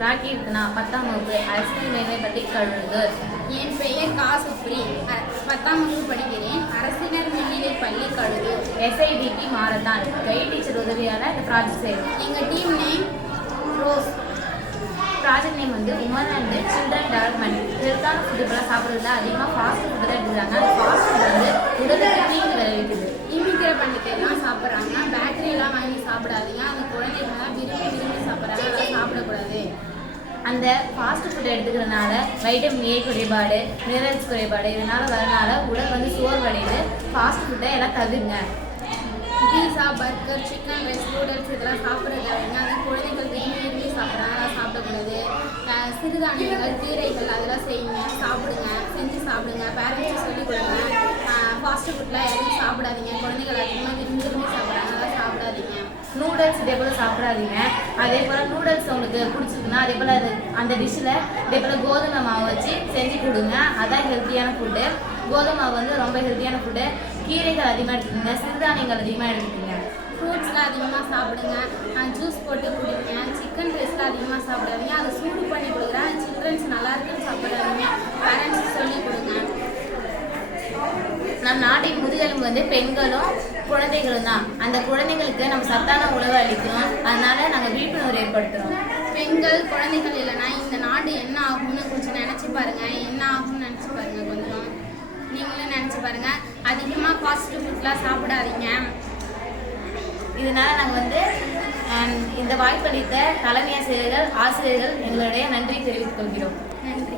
ராக்கி இருக்குண்ணா 10ஆம் வகுப்பு அரசியல் மேல்நிலைப்பள்ளி கழுகுதூர். என் பெயர் காசுப்ரி, 10ஆம் வகுப்பு படிக்கிறேன். அரசினர் மேல்நிலைப்பள்ளி கழுகுதூர். SIDP மாரத்தான் கைட் டீச்சர் உதவியால் இந்த ப்ராஜெக்ட் செய்யும். எங்கள் team name rose. Project name வந்து உமன் அண்ட் சில்ட்ரன் டெவலப்மெண்ட். ஹெல்த்தான ஃபுட்டுக்கெல்லாம் சாப்பிட்றதுல அதிகமாக ஃபாஸ்ட் ஃபுட்டு தான் எடுத்துக்கிறாங்க. அந்த ஃபாஸ்ட் ஃபுட் வந்து உடலுக்கு தீங்கு விளைவிக்குது. இமிக்கிற பண்டிகைலாம் சாப்பிட்றாங்க, பேக்கரியெல்லாம் வாங்கி சாப்பிடாதீங்க. அந்த குழந்தைகள்லாம் விரும்பி சாப்பிட்றாங்க, அதெல்லாம் சாப்பிடக்கூடாது. அந்த ஃபாஸ்ட் ஃபுட் எடுத்துக்கிறதுனால வைட்டமின் A குறைபாடு, மினரல்ஸ் குறைபாடு இதனால் வரனால உடல் வந்து சோர்வடையுது. ஃபாஸ்ட் ஃபுட்டை எல்லாம் தவிருங்க. பீஸா, பர்கர், சிக்கன் ரைஸ், நூடுல்ஸ் இதெல்லாம் சாப்பிட்றது அந்த குழந்தைகள் விரும்பி சாப்பிட்றாங்க, அதெல்லாம் சாப்பிடக்கூடாது. சிறுதானியங்கள், கீரைகள் அதெல்லாம் செய்யுங்க, சாப்பிடுங்க, செஞ்சு சாப்பிடுங்க. பேரண்ட்ஸும் சொல்லிக் கொடுங்க. ஃபாஸ்ட் ஃபுட்லாம் எதுவும் சாப்பிடாதீங்க. குழந்தைகள் அதிகமாக விரும்பி சாப்பிட்றாங்க, அதெல்லாம் சாப்பிடாதீங்க. நூடுல்ஸ் இதே போல் சாப்பிடாதீங்க. அதே போல் நூடுல்ஸ் உங்களுக்கு பிடிச்சிருக்குன்னா அதே போல் அந்த டிஷ்ஷில் இதே போல் கோதுமை மாவு வச்சு செஞ்சு கொடுங்க. அதான் ஹெல்த்தியான ஃபுட்டு. கோதுமை மாவு வந்து ரொம்ப ஹெல்த்தியான ஃபுட்டு. கீரைகள் அதிகமாக எடுத்துக்கோங்க, சிறுதானியங்கள் அதிகமாக எடுத்துக்கோங்க. ஃப்ரூட்ஸ்லாம் அதிகமாக சாப்பிடுங்க, ஜூஸ் போட்டு குடிங்க. சிக்கன் ரைஸ்லாம் அதிகமாக சாப்பிடாதீங்க, அதை சூடு பண்ணி கொடுக்குறேன். சில்ட்ரன்ஸ் நல்லா இருக்குன்னு சாப்பிடாதீங்க, பேரண்ட்ஸ் சொல்லிக் கொடுங்க. நம் நாட்டின் முதுகெலும்பு வந்து பெண்களும் குழந்தைகளும் தான். அந்த குழந்தைகளுக்கு நம்ம சத்தான உணவு அளிக்கணும். அதனால நாங்கள் விழிப்புணர்வு ஏற்படுத்துகிறோம். பெண்கள் குழந்தைகள் இல்லைன்னா இந்த நாடு என்ன ஆகும்னு கொஞ்சம் நினச்சி பாருங்கள். என்ன ஆகும்னு நினச்சி பாருங்கள், கொஞ்சம் நீங்களும் நினச்சி பாருங்கள். அதிகமாக ஃபாஸ்ட் ஃபுட்லாம் சாப்பிடாதீங்க. இதனால் நாங்கள் வந்து இந்த வாய்ப்பளித்த தலைமை ஆசிரியர்கள் எங்களுடைய நன்றி தெரிவித்துக் கொள்கிறோம். நன்றி.